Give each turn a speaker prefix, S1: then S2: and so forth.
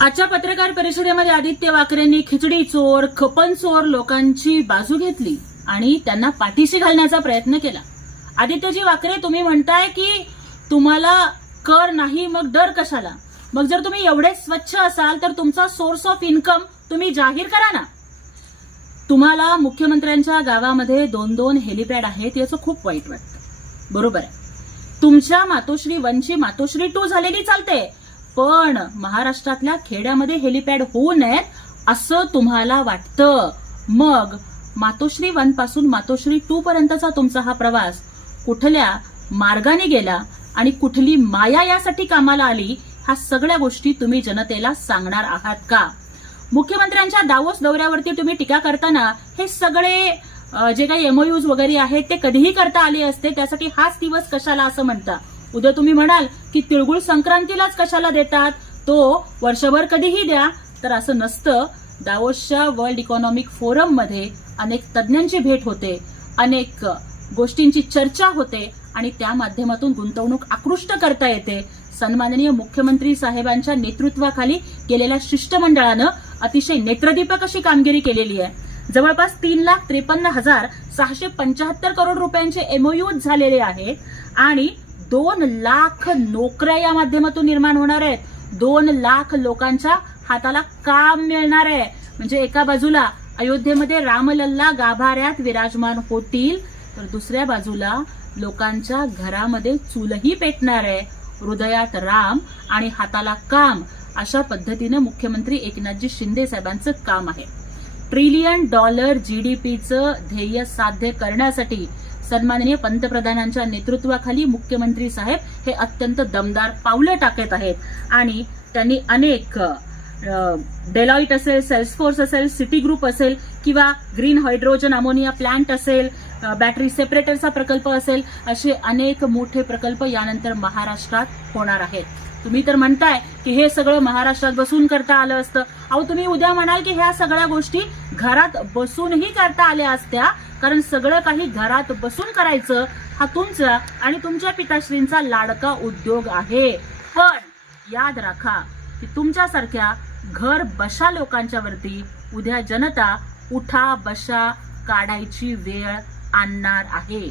S1: आजच्या पत्रकार परिषदेमध्ये आदित्य वाकरेंनी खिचडी चोर खपन चोर लोकांची बाजू घेतली आणि त्यांना पाठीशी घालण्याचा प्रयत्न केला. आदित्यजी वाकरे तुम्ही म्हणताय की तुम्हाला कर नाही मग डर कशाला? मग जर तुम्ही एवढे स्वच्छ असाल तर तुमचा सोर्स ऑफ इन्कम तुम्ही जाहीर करा ना. तुम्हाला मुख्यमंत्र्यांच्या गावामध्ये दोन दोन हेलिपॅड आहेत याचं खूप वाईट वाटतं. बरोबर आहे. तुमच्या मातोश्री वनची मातोश्री टू झालेली चालते. पण महाराष्ट्रातल्या खेड्यामध्ये हेलिपॅड होऊ नयेत असं तुम्हाला वाटतं. मग मातोश्री वनपासून मातोश्री टू पर्यंतचा तुमचा हा प्रवास कुठल्या मार्गाने गेला आणि कुठली माया यासाठी कामाला आली ह्या सगळ्या गोष्टी तुम्ही जनतेला सांगणार आहात का? मुख्यमंत्र्यांच्या दावोस दौऱ्यावरती तुम्ही टीका करताना हे सगळे जे काही एमओयूज वगैरे आहेत ते कधीही करता आले असते त्यासाठी हाच दिवस कशाला असं म्हणता? उद्या तुम्ही म्हणाल की तिळगुळ संक्रांतीलाच कशाला देतात? तो वर्षभर कधीही द्या. तर असं नसतं. दावोसच्या वर्ल्ड इकॉनॉमिक फोरममध्ये अनेक तज्ज्ञांची भेट होते. अनेक गोष्टींची चर्चा होते आणि त्या माध्यमातून गुंतवणूक आकृष्ट करता येते. सन्माननीय मुख्यमंत्री साहेबांच्या नेतृत्वाखाली केलेल्या शिष्टमंडळानं अतिशय नेत्रदीपक अशी कामगिरी केलेली आहे. जवळपास तीन लाख त्रेपन्न हजार सहाशे पंचाहत्तर करोड रुपयांचे एमओयूज झालेले आहेत आणि दोन लाख नोकऱ्या या माध्यमातून निर्माण होणार आहेत. दोन लाख लोकांच्या हाताला काम मिळणार आहे. म्हणजे एका बाजूला अयोध्येमध्ये रामलल्ला गाभाऱ्यात विराजमान होतील तर दुसऱ्या बाजूला लोकांच्या घरामध्ये चूलही पेटणार आहे. हृदयात राम आणि हाताला काम अशा पद्धतीनं मुख्यमंत्री एकनाथजी शिंदे साहेबांचं काम आहे. ट्रिलियन डॉलर जीडीपीचं ध्येय साध्य करण्यासाठी सन्माननीय पंतप्रधानांच्या नेतृत्वाखाली मुख्यमंत्री साहेब हे अत्यंत दमदार पावलं टाकत आहेत. आणि त्यांनी अनेक डेलॉईट असेल सेल्सफोर्स असेल सिटी ग्रुप असेल किंवा ग्रीन हायड्रोजन अमोनिया प्लांट असेल बॅटरी सेपरेटरचा प्रकल्प असेल असे अनेक मोठे प्रकल्प यानंतर महाराष्ट्रात होणार आहेत. तुम्ही तर म्हणताय की हे सगळं महाराष्ट्रात बसून करता आलं असतं. अहो तुम्ही उद्या म्हणाल की ह्या सगळ्या गोष्टी घरात बसूनही करता आल्या असत्या कारण सगळं काही घरात बसून करायचं हा तुमचा आणि तुमच्या पिताश्रींचा लाडका उद्योग आहे. पण याद राखा की तुमच्यासारख्या घर बशा लोकांच्या वरती उद्या जनता उठा बशा काढायची वेळ आणणार आहे.